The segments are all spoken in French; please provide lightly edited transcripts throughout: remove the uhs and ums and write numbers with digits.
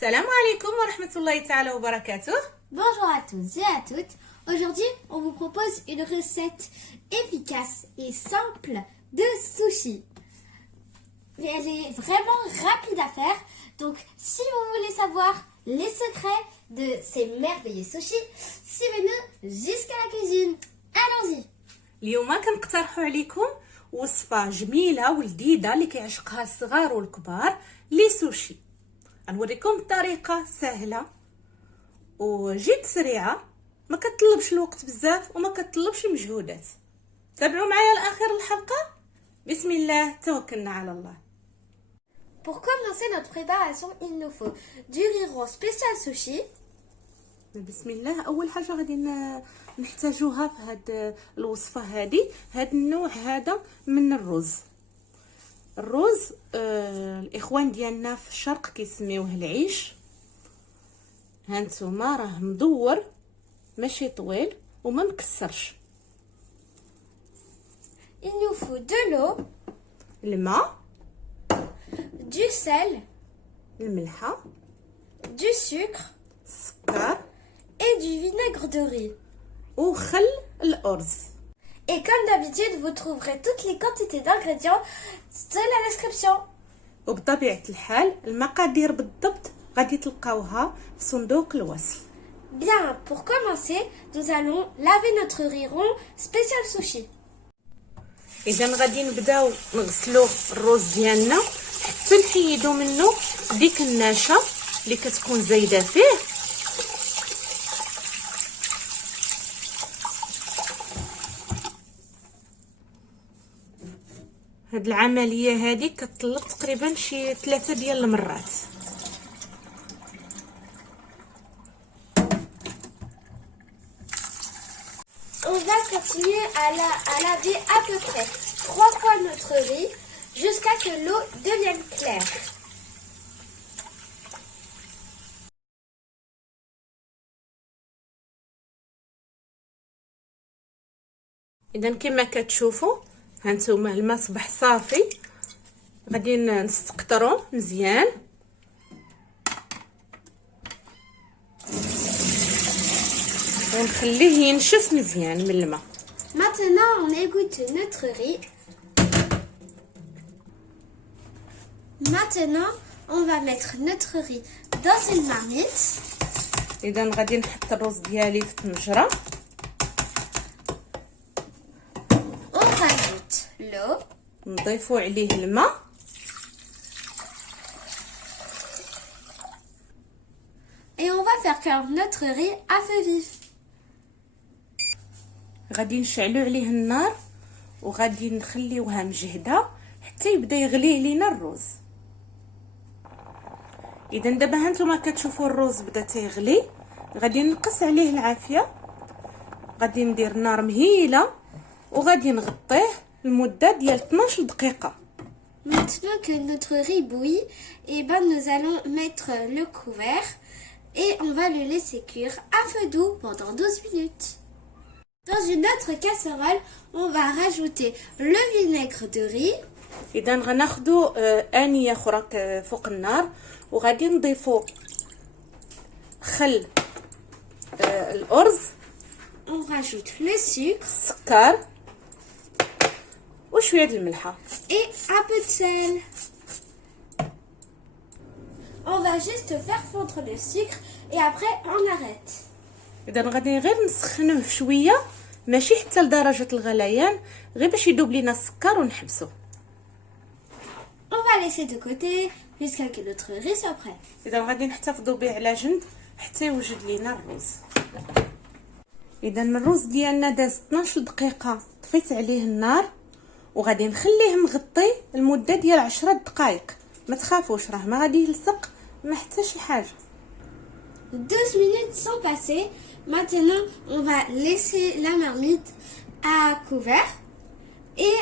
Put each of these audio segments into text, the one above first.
Salam alaikum wa rahmatullahi ta'ala wa barakatuh. Bonjour à tous et à toutes. Aujourd'hui, on vous propose une recette efficace et simple de sushi. Mais elle est vraiment rapide à faire. Donc, si vous voulez savoir les secrets de ces merveilleux sushis, suivez-nous jusqu'à la cuisine. Allons-y. اليوم كنقترحوا عليكم وصفة جميلة ولذيذة اللي كيعشقها الصغار والكبار لي سوشي. غنوريكم الطريقة سهلة وجد سريعة، ما كتطلبش الوقت بزاف وما كتطلبش مجهودات. تابعوا معايا لاخر الحلقة. بسم الله توكلنا على الله. Pour commencer notre préparation, il nous faut du riz rond spécial sushi. بسم الله. اول حاجه غادي نحتاجوها في هاد الوصفه هذه، هاد النوع هذا من الرز. الرز الاخوان ديالنا في الشرق كيسميوه العيش. هانتوما راه مدور ماشي طويل وما مكسرش. Il nous faut de l'eau, الماء، du sel, الملحه، du sucre السكر et du vinaigre de riz. وخل الارز. Et comme d'habitude, vous trouverez toutes les quantités d'ingrédients dans la description. وبطبيعه الحال المقادير بالضبط غادي تلقاوها في صندوق الوصف. Bien, pour commencer, nous allons laver notre riz rond spécial sushi. اذا غادي نبداو نغسلوا الرز ديالنا حتى نحيدوا منه ديك النشا اللي كتكون زايده فيه. هاد العمليه هذه كتطلب تقريبا شي 3 ديال المرات. On va continuer à laver à peu près 3 fois notre riz jusqu'à que l'eau devienne claire. اذا كما كتشوفوا هانتوما الماء صبح صافي. غادي نستقطرو مزيان ونخليه ينشف مزيان من الماء. Maintenant, on égoutte notre riz. Maintenant, on va mettre notre riz dans une marmite. اذا غادي نحط الرز ديالي في الطنجره. On rajoute l'eau. نضيفوا عليه الماء. Et on va faire cuire notre riz à feu vif. غادي نشعلوا عليه النار وغادي نخليوها مجهده حتى يبدا يغلي علينا الرز. اذا دابا هانتوما كتشوفوا الرز بدا تيغلي، غادي نقص عليه العافيه. غادي ندير النار مهيله وغادي نغطيه لمده ديال 12 دقيقه. Maintenant que notre riz bouillit, et ben nous allons mettre le couvert et on va le laisser cuire à feu doux pendant 12 minutes. Dans une autre casserole, on va rajouter le vinaigre de riz. اذا غناخذوا انيه اخرى فوق النار وغادي نضيفوا خل الارز. On rajoute le sucre السكر وشويه د الملحه. et un peu de sel. On va juste faire fondre le sucre et après on arrête. اذا غادي غير نسخنوه شويه ماشي حتى لدرجه الغليان، غير باش يذوب لينا السكر ونحبسوه. On va laisser de côté jusqu'à que notre riz soit prêt. اذا غادي نحتفظوا به على جنب حتى يوجد لينا الرز. اذا الرز ديالنا داز 12 دقيقه، طفيت عليه النار وغادي نخليه مغطي لمده ديال 10 دقائق. ما تخافوش راه ما غادي يلصق ما حتى شي حاجه. 12 minutes sont passées. Maintenant, on va laisser la marmite à couvert et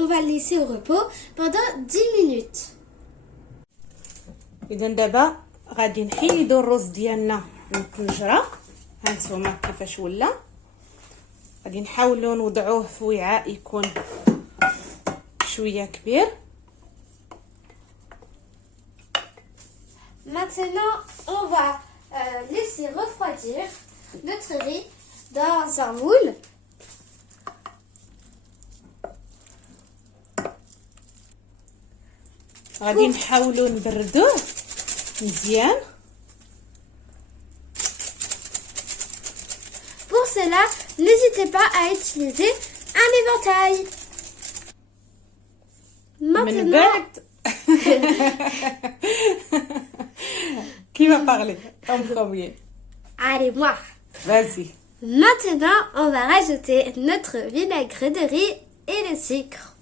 on va le laisser au repos pendant 10 minutes. اذا دابا غادي نحيدوا الرز ديالنا من الطنجره. هانتوما كيفاش ولا. غادي نحاولوا نوضعوه في وعاء يكون شويه كبير Maintenant, on va laisser refroidir notre riz dans un moule. غادي نحاولوا نبردوه مزيان. Pour cela, n'hésitez pas à utiliser un éventail. من Maintenant, بعد qui va parler en premier? allez, moi. Vas-y. Maintenant, on va rajouter notre vinaigre de riz et le sucre.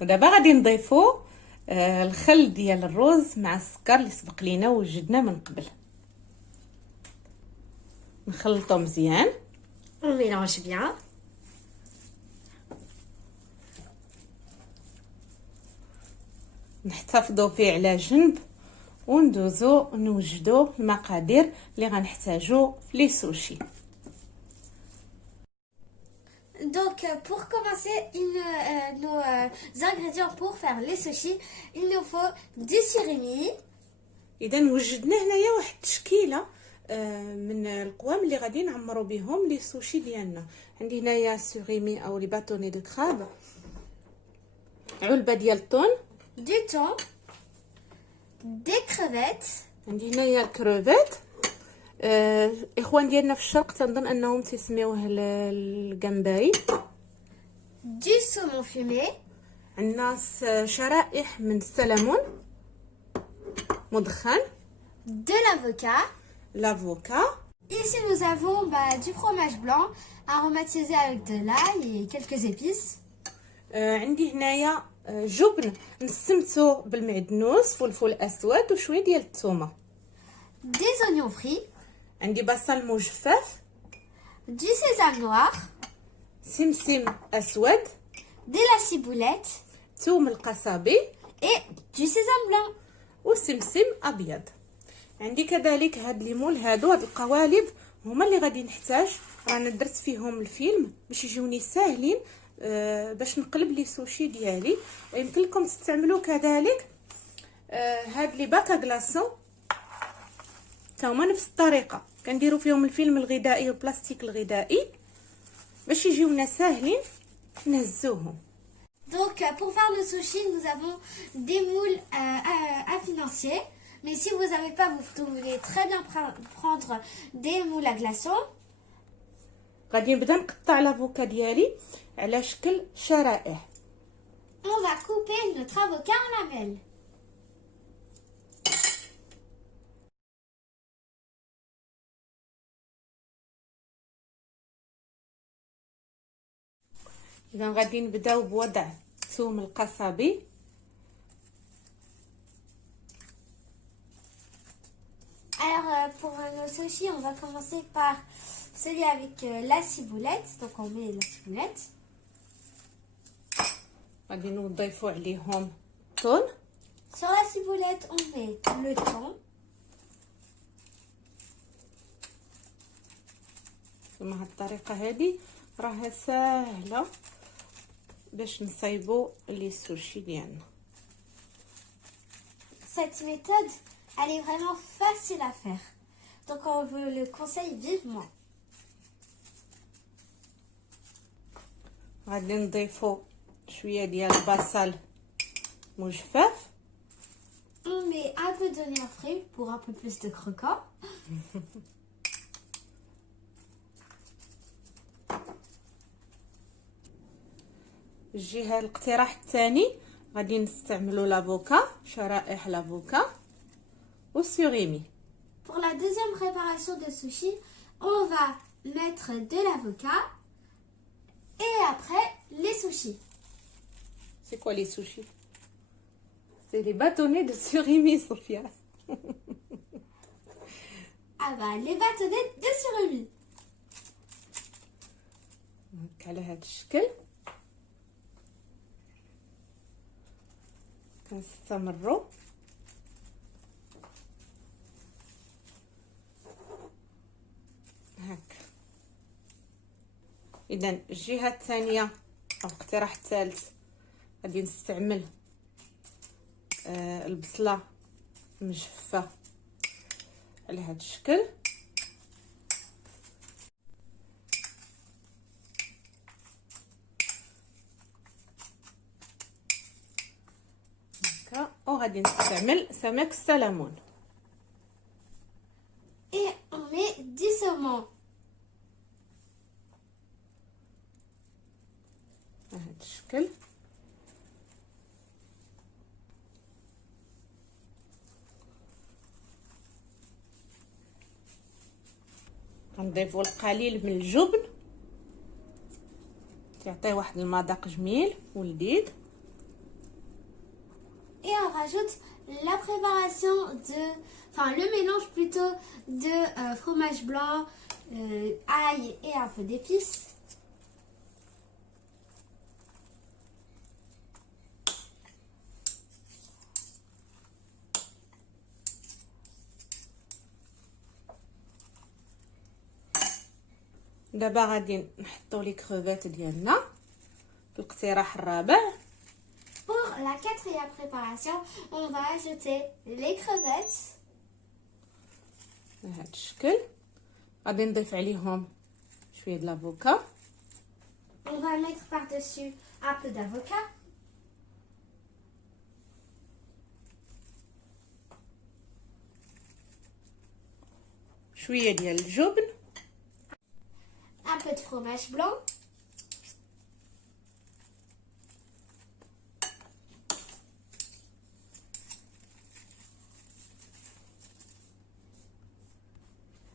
ودابا غادي نضيفوا الخل ديال الروز مع السكر اللي سبق لينا وجدنا من قبل. نخلطو مزيان. On mélange bien. نحتفظوا فيه على جنب وندوزو نوجدو المقادير اللي غنحتاجو في لي سوشي. Donc, pour commencer, nos ingrédients pour faire les sushis, il nous faut du surimi, اذا وجدنا هنايا واحد التشكيله من القوام اللي غادي نعمروا بهم لي سوشي ديالنا. عندي هنايا سوريمي او لي باتوني دو كراب، علبه ديال الطون، du thon, des crevettes, عندي هنايا الكروفيت. اخوان ديالنا في الشرق تنظن انهم تسميوه الجمبري. du saumon fumé, عندنا شرائح من السلمون مدخن، de l'avocat. l'avocat. Ici, nous avons du fromage blanc aromatisé avec de l'ail et quelques épices. عندي هنايا جبن نسمتو بالمعدنوس، فلفل اسود وشويه ديال الثومه. Des oignons frits, عندي بصل مجفف، du sésame noir, سمسم اسود، de la ciboulette ثوم القصبي et du sésame blanc. وسمسم ابيض. عندي كذلك هاد ليمون. هاد القوالب هما اللي غادي نحتاج. رانا درت فيهم الفيلم باش يجوني ساهلين باش نقلب لي سوشي ديالي. ويمكن لكم تستعملوا كذلك هاد لي باكا كلاصون، تاهما نفس الطريقه كنديروا فيهم الفيلم الغذائي والبلاستيك الغذائي باش يجيونا ساهلين نهزوهم. Donc, pour faire le sushi, nous avons des moules à financier. Mais si vous n'avez pas, vous voulez très bien prendre des moules à glaçons. غادي نبدا نقطع لافوكا ديالي على شكل شرائح. On va couper notre avocat en lamelles. اذا غادي نبداو بوضع ثوم القصبي. Alors, pour nos sushis, on va commencer par celui avec la ciboulette. Donc, on met la ciboulette. غادي نضيفوا عليهم طون. Sur la ciboulette, on met le thon. ثم هاد الطريقه هذه راها ساهله باش نصايبوا لي سوشي ديالنا. Cette méthode, elle est vraiment facile à faire. Donc, on vous le conseille vivement. غادي نضيفوا شويه ديال البصل مجفف. On met un peu d'oignon frit pour un peu plus de croquant. الجهه الاقتراح الثاني غادي نستعملوا لافوكا، شرائح لافوكا والسوريمي. Pour la deuxième préparation de sushi, on va mettre de l'avocat et après les sushis. C'est quoi les sushis? C'est les bâtonnets de surimi, Sophia. Ah bah, les bâtonnets de surimi. Donc, على هذا الشكل كنستمروا. هكا. اذا الجهه الثانيه او الاقتراح الثالث غادي نستعمل البصله مجففه على هذا الشكل. هكا وغادي نستعمل سمك السلمون. Et on met du saumon. على هذا الشكل. غنضيفوا القليل من الجبن تعطيه واحد المذاق جميل ولذيذ. Et on rajoute la préparation le mélange plutôt de fromage blanc, ail et un peu d'épices. دابا غادي نحطوا لي كروفيت ديالنا في الاقتراح الرابع. Pour la quatrième préparation, on va ajouter les crevettes. بهذا الشكل غادي نضيف عليهم شويه د لافوكا. On va mettre par-dessus un peu d'avocat. شويه ديال الجبن. Un peu de fromage blanc.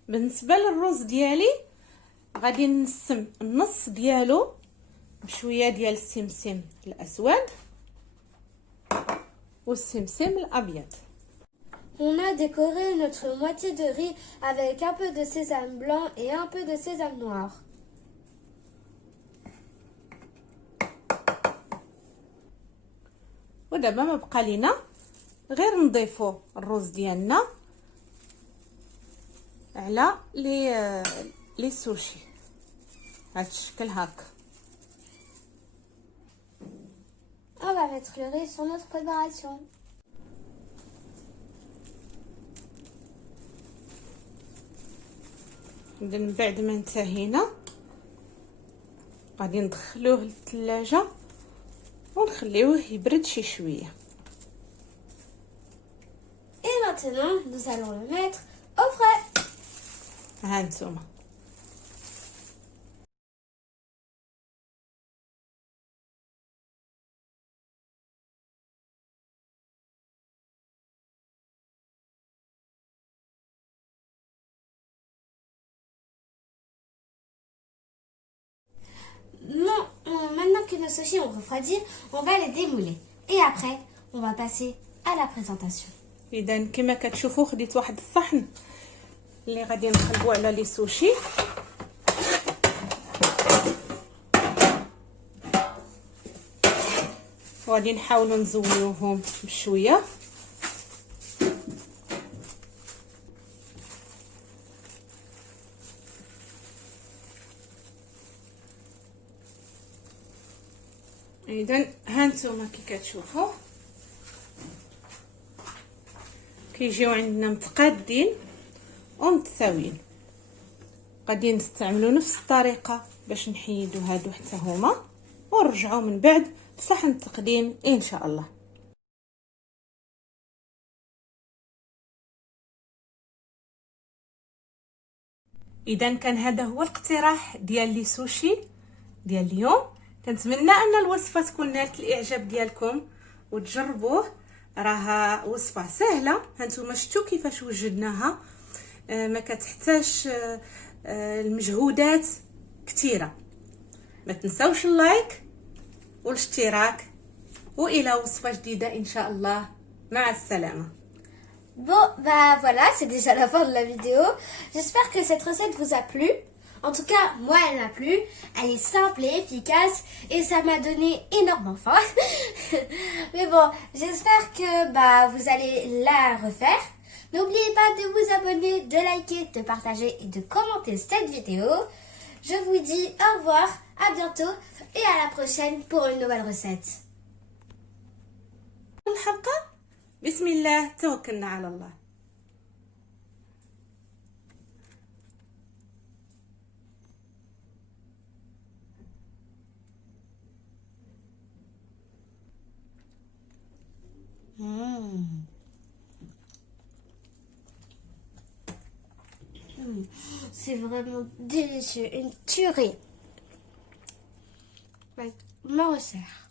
بالنسبه للرز ديالي غادي نقسم النص ديالو بشويه ديال السمسم الاسود والسمسم الابيض. On a décoré notre moitié de riz avec un peu de sésame blanc et un peu de sésame noir. ودابا ما بقى لينا غير نضيفوا الرز ديالنا على لي سوشي هذا الشكل هكا. On va mettre le riz sur notre préparation. من بعد ما انتهينا غادي ندخلوه للثلاجه ونخليوه يبرد شي شويه. Et maintenant, nous allons le mettre au frais. ها نتوما Maintenant que nos sushis ont refroidi, on va les démouler. Et après, on va passer à la présentation. اذا كما كتشوفوا خديت واحد الصحن اللي غادي نقلبوا على لي سوشي. وغادي نحاولوا نزولوهم بشويه. اذا ها نتوما كي كتشوفوا كيجيو عندنا متقادين ومتساويين. غادي نستعملوا نفس الطريقه باش نحيدوا هادو حتى هما ونرجعوا من بعد بصحن التقديم ان شاء الله. اذا كان هذا هو الاقتراح ديال لي سوشي ديال اليوم. كنتمنى ان الوصفه تكون نالت الاعجاب ديالكم وتجربوه. راها وصفه سهله، هانتوما شفتوا كيفاش وجدناها، ما كتحتاجش المجهودات كثيره. ما تنساوش اللايك والاشتراك، والى وصفه جديده ان شاء الله. مع السلامه. Bon, bah voilà, c'est déjà la fin de la vidéo. J'espère que cette recette vous a plu. En tout cas, moi, elle m'a plu. Elle est simple et efficace et ça m'a donné énormément faim. Mais bon, j'espère que vous allez la refaire. N'oubliez pas de vous abonner, de liker, de partager et de commenter cette vidéo. Je vous dis au revoir, à bientôt et à la prochaine pour une nouvelle recette. الحلقه بسم الله توكلنا على الله. C'est vraiment délicieux, une tuerie. Ouais, me resserre.